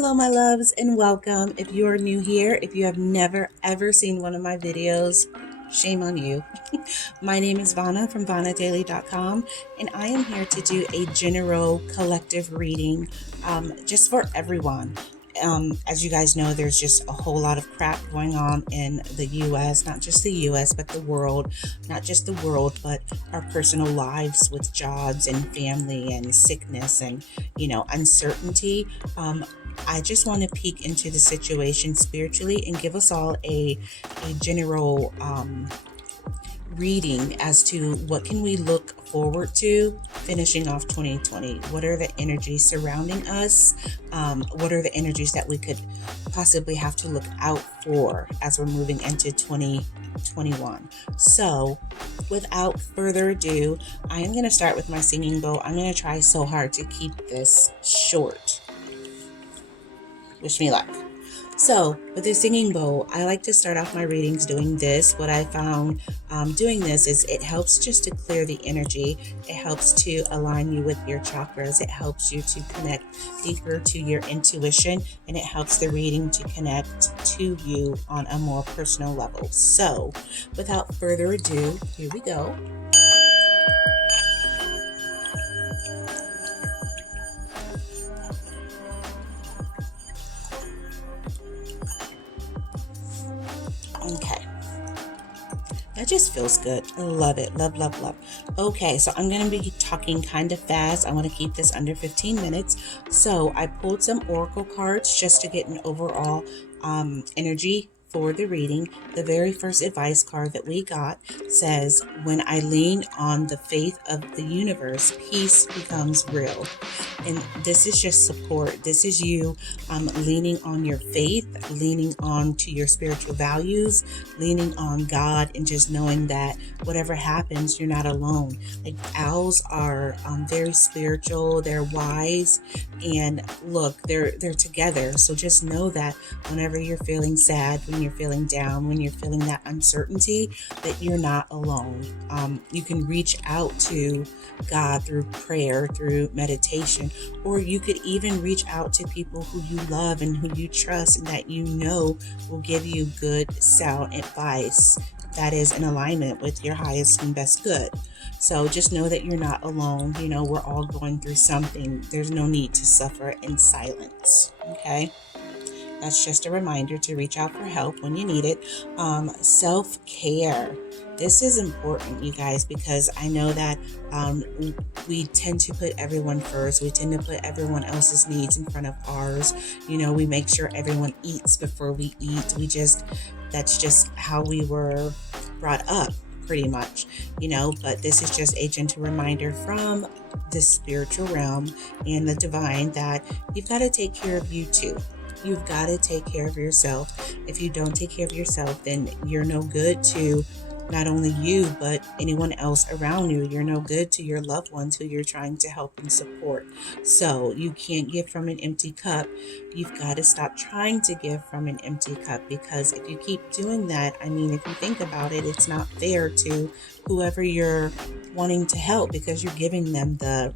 Hello, my loves, and welcome. If you are new here, if you have never ever seen one of my videos, shame on you. My name is Vonna from VonnaDailey888, and I am here to do a general collective reading just for everyone. As you guys know, there's just a whole lot of crap going on in the US, not just the US, but the world, not just the world, but our personal lives with jobs and family and sickness and, uncertainty. I just want to peek into the situation spiritually and give us all a general reading as to what can we look forward to finishing off 2020. What are the energies surrounding us? What are the energies that we could possibly have to look out for as we're moving into 2021? So without further ado, I am going to start with my singing bowl. I'm going to try so hard to keep this short. Wish me luck. So with the singing bowl, I like to start off my readings doing this. What I found doing this is it helps just to clear the energy. It helps to align you with your chakras. It helps you to connect deeper to your intuition, and it helps the reading to connect to you on a more personal level. So without further ado, here we go. Okay, that just feels good. I love it. Love, love, love. Okay, so I'm going to be talking kind of fast. I want to keep this under 15 minutes. So I pulled some oracle cards just to get an overall energy for the reading. The very first advice card that we got says, when I lean on the faith of the universe, peace becomes real. And this is just support. This is you leaning on your faith, leaning on to your spiritual values, leaning on God, and just knowing that whatever happens, you're not alone. Like, owls are very spiritual, they're wise, and look, they're together. So just know that whenever you're feeling sad, when you're feeling down, when you're feeling that uncertainty, that you're not alone. You can reach out to God through prayer, through meditation, or you could even reach out to people who you love and who you trust and that you know will give you good, sound advice that is in alignment with your highest and best good. So just know that you're not alone. We're all going through something. There's no need to suffer in silence. Okay? That's just a reminder to reach out for help when you need it. Self-care. This is important, you guys, because I know that we tend to put everyone first. We tend to put everyone else's needs in front of ours. We make sure everyone eats before we eat. That's just how we were brought up, pretty much, but this is just a gentle reminder from the spiritual realm and the divine that you've got to take care of you too. You've got to take care of yourself. If you don't take care of yourself, then you're no good to not only you, but anyone else around you. You're no good to your loved ones who you're trying to help and support. So you can't give from an empty cup. You've got to stop trying to give from an empty cup, because if you keep doing that, if you think about it, it's not fair to whoever you're wanting to help, because you're giving them the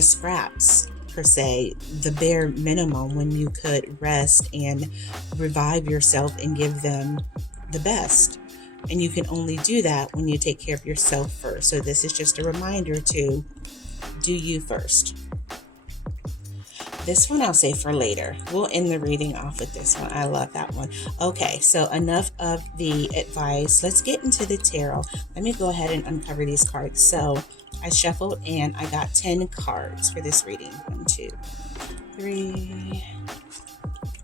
scraps, per se, the bare minimum, when you could rest and revive yourself and give them the best. And you can only do that when you take care of yourself first. So this is just a reminder to do you first. This one I'll save for later. We'll end the reading off with this one. I love that one. Okay, so enough of the advice. Let's get into the tarot. Let me go ahead and uncover these cards. So I shuffled and I got 10 cards for this reading. 1, 2, 3,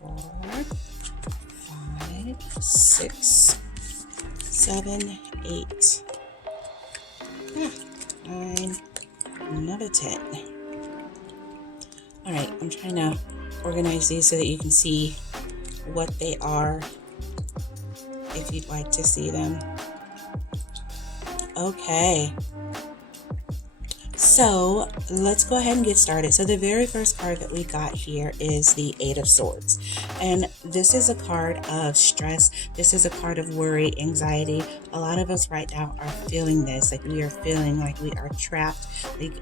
4, 5, 6, 7, 8, 9, another 10. All right, I'm trying to organize these so that you can see what they are if you'd like to see them. Okay. So let's go ahead and get started. So the very first card that we got here is the 8 of Swords. And this is a card of stress. This is a card of worry, anxiety. a lot of us right now are feeling this. Like, we are feeling like we are trapped. Like,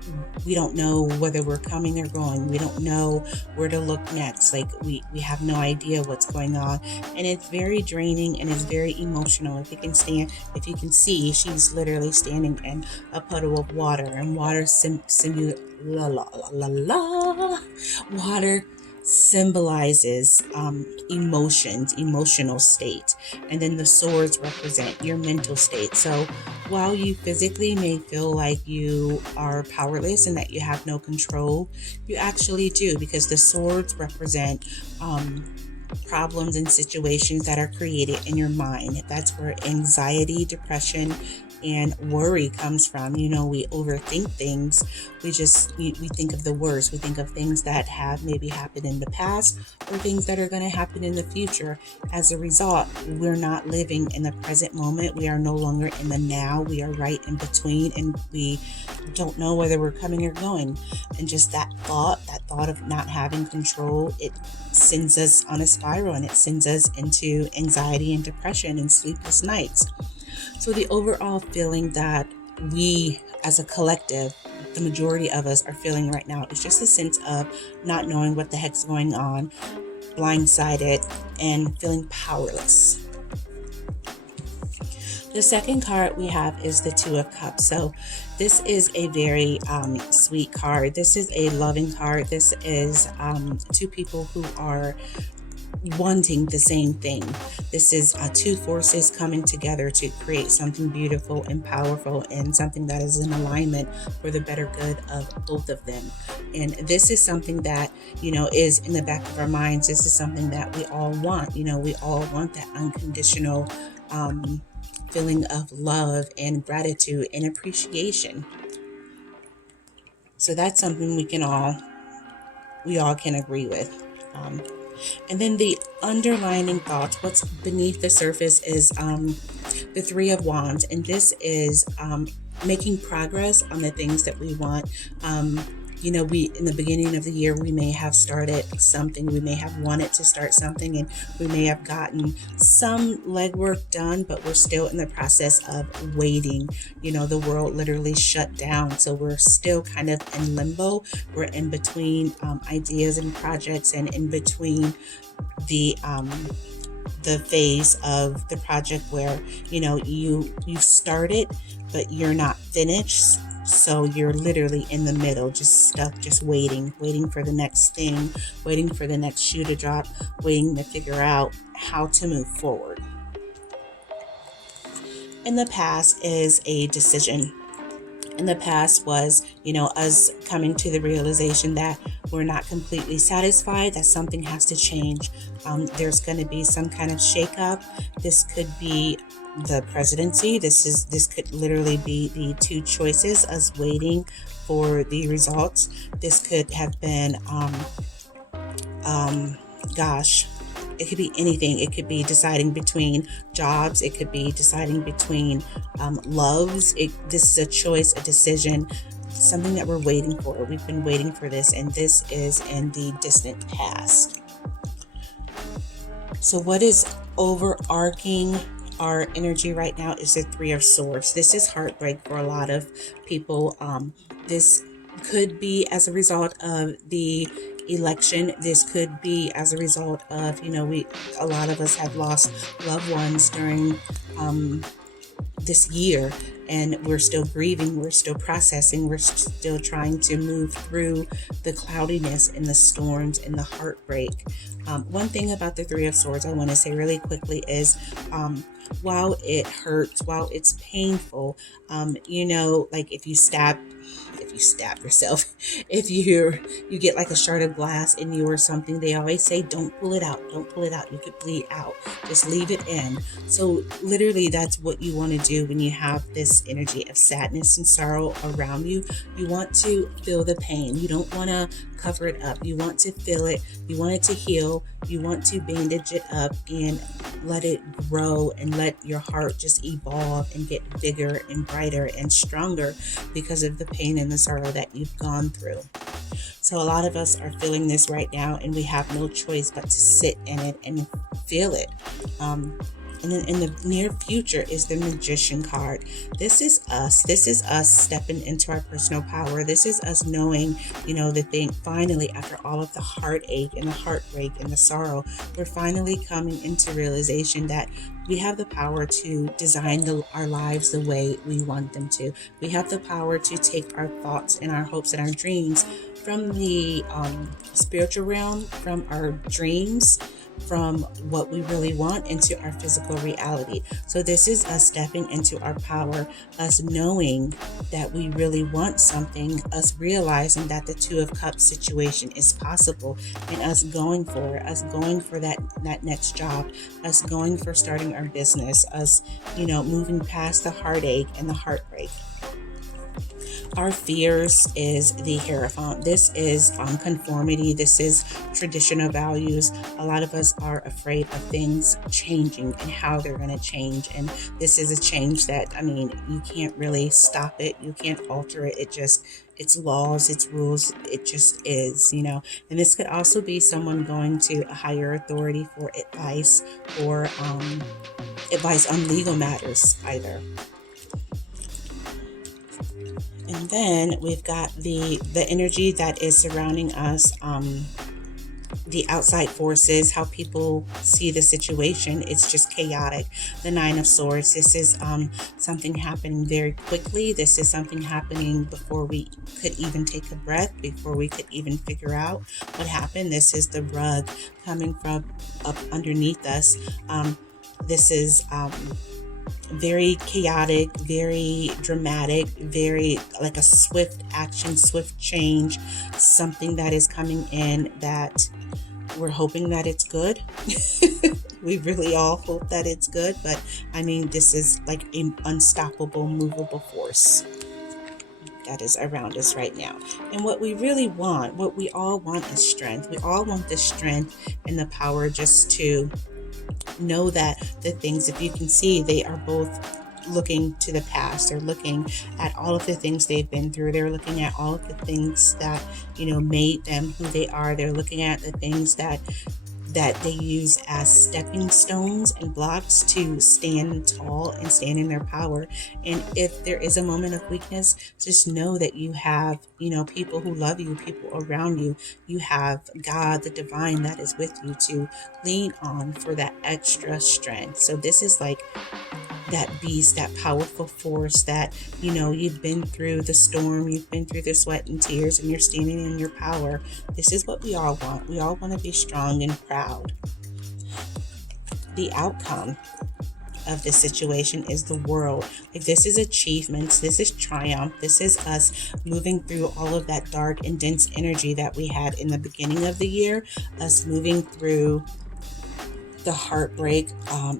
we don't know whether we're coming or going. We don't know where to look next. Like, we have no idea what's going on. And it's very draining and it's very emotional. If you can see, she's literally standing in a puddle of water, and water water symbolizes emotions, emotional state, and then the swords represent your mental state. So while you physically may feel like you are powerless and that you have no control, you actually do, because the swords represent problems and situations that are created in your mind. That's where anxiety, depression, and worry comes from. We overthink things. We think of the worst. We think of things that have maybe happened in the past or things that are going to happen in the future. As a result, we're not living in the present moment. We are no longer in the now. We are right in between, and we don't know whether we're coming or going. And just that thought of not having control, it sends us on a spiral, and it sends us into anxiety and depression and sleepless nights. So the overall feeling that we as a collective, the majority of us are feeling right now, is just a sense of not knowing what the heck's going on, blindsided, and feeling powerless. The second card we have is the Two of Cups. So this is a very sweet card. This is a loving card. This is two people who are wanting the same thing. This is two forces coming together to create something beautiful and powerful, and something that is in alignment for the better good of both of them. And this is something that, is in the back of our minds. This is something that we all want. We all want that unconditional feeling of love and gratitude and appreciation. So that's something we all can agree with. And then the underlining thoughts, what's beneath the surface, is the Three of Wands. And this is making progress on the things that we want. We, in the beginning of the year, we may have started something. We may have wanted to start something, and we may have gotten some legwork done, but we're still in the process of waiting. The world literally shut down. So we're still kind of in limbo. We're in between ideas and projects, and in between the phase of the project where, you started, but you're not finished. So you're literally in the middle, just stuck, just waiting for the next thing, waiting for the next shoe to drop, waiting to figure out how to move forward. In the past is a decision. In the past was, us coming to the realization that we're not completely satisfied, that something has to change. There's going to be some kind of shakeup. This could be the presidency. This could literally be the two choices, us waiting for the results. This could have been, it could be anything. It could be deciding between jobs. It could be deciding between loves. This is a choice, a decision, something that we're waiting for. We've been waiting for this, and this is in the distant past. So what is overarching our energy right now is the Three of Swords. This is heartbreak for a lot of people. This could be as a result of the election. This could be as a result of, a lot of us have lost loved ones during this year, and we're still grieving, we're still processing, we're still trying to move through the cloudiness and the storms and the heartbreak. One thing about the Three of Swords I want to say really quickly is, while it hurts, while it's painful, like if you stab yourself, if you get like a shard of glass in you or something, they always say don't pull it out, you could bleed out, just leave it in. So literally that's what you want to do when you have this energy of sadness and sorrow around you. You want to feel the pain. You don't want to cover it up. You want to feel it. You want it to heal. You want to bandage it up and let it grow, and let your heart just evolve and get bigger and brighter and stronger because of the pain and the sorrow that you've gone through. So a lot of us are feeling this right now, and we have no choice but to sit in it and feel it. And then in the near future is the Magician card. This is us. This is us stepping into our personal power. This is us knowing, the thing, finally, after all of the heartache and the heartbreak and the sorrow, we're finally coming into realization that we have the power to design our lives the way we want them to. We have the power to take our thoughts and our hopes and our dreams from the spiritual realm, from our dreams, from what we really want into our physical reality. So this is us stepping into our power, us knowing that we really want something, us realizing that the Two of Cups situation is possible, and us going for it, us going for that next job, us going for starting our business, us, moving past the heartache and the heartbreak. Our fears is the Hierophant. This is conformity. This is traditional values. A lot of us are afraid of things changing and how they're going to change. And this is a change that, you can't really stop it. You can't alter it. It's laws, it's rules. It just is, And this could also be someone going to a higher authority for advice or advice on legal matters either. And then we've got the energy that is surrounding us, the outside forces, how people see the situation. It's just chaotic. The Nine of Swords. This is something happening very quickly. This is something happening before we could even take a breath, before we could even figure out what happened. This is the rug coming from up underneath us. This is very chaotic, very dramatic, very like a swift action, swift change, something that is coming in that we're hoping that it's good. We really all hope that it's good, but this is like an unstoppable, movable force that is around us right now. And what we really want, what we all want is strength. We all want the strength and the power just to know that the things, if you can see, they are both looking to the past. They're looking at all of the things they've been through. They're looking at all of the things that, made them who they are. They're looking at the things that they use as stepping stones and blocks to stand tall and stand in their power. And if there is a moment of weakness, just know that you have, people who love you, people around you. You have God, the divine, that is with you to lean on for that extra strength. So this is like that beast, that powerful force that, you've been through the storm, you've been through the sweat and tears, and you're standing in your power. This is what we all want. We all want to be strong and proud. The outcome of this situation is the world. Like, this is achievements. This is triumph. This is us moving through all of that dark and dense energy that we had in the beginning of the year, us moving through the heartbreak,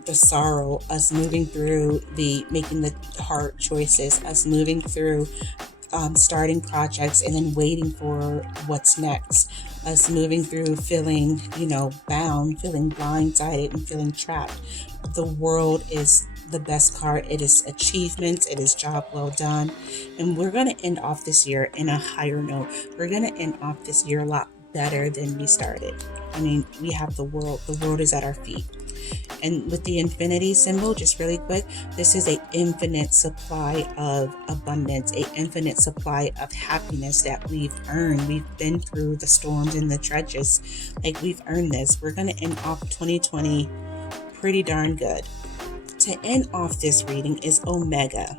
the sorrow, us moving through making the hard choices, us moving through starting projects and then waiting for what's next, us moving through feeling, bound, feeling blindsided and feeling trapped. The world is the best card. It is achievements. It is job well done. And we're going to end off this year in a higher note. We're going to end off this year a lot better than we started. We have the world. The world is at our feet. And with the infinity symbol, just really quick, this is an infinite supply of abundance, an infinite supply of happiness that we've earned. We've been through the storms and the trenches. Like, we've earned this. We're going to end off 2020 pretty darn good. To end off this reading is Omega,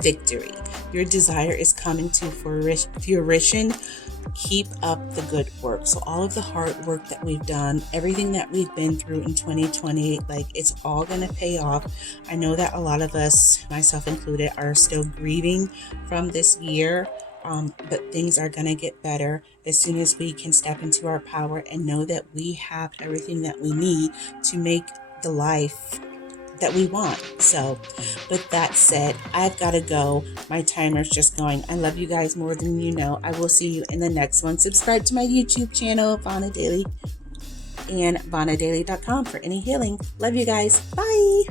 victory. Your desire is coming to fruition. Keep up the good work. So all of the hard work that we've done, everything that we've been through in 2020, it's all going to pay off. I know that a lot of us, myself included, are still grieving from this year, but things are going to get better as soon as we can step into our power and know that we have everything that we need to make the life that we want. So with that said, I've got to go. My timer's just going. I love you guys more than you know. I will see you in the next one. Subscribe to my YouTube channel, Vonna Dailey, and VonnaDailey888.com for any healing. Love you guys. Bye.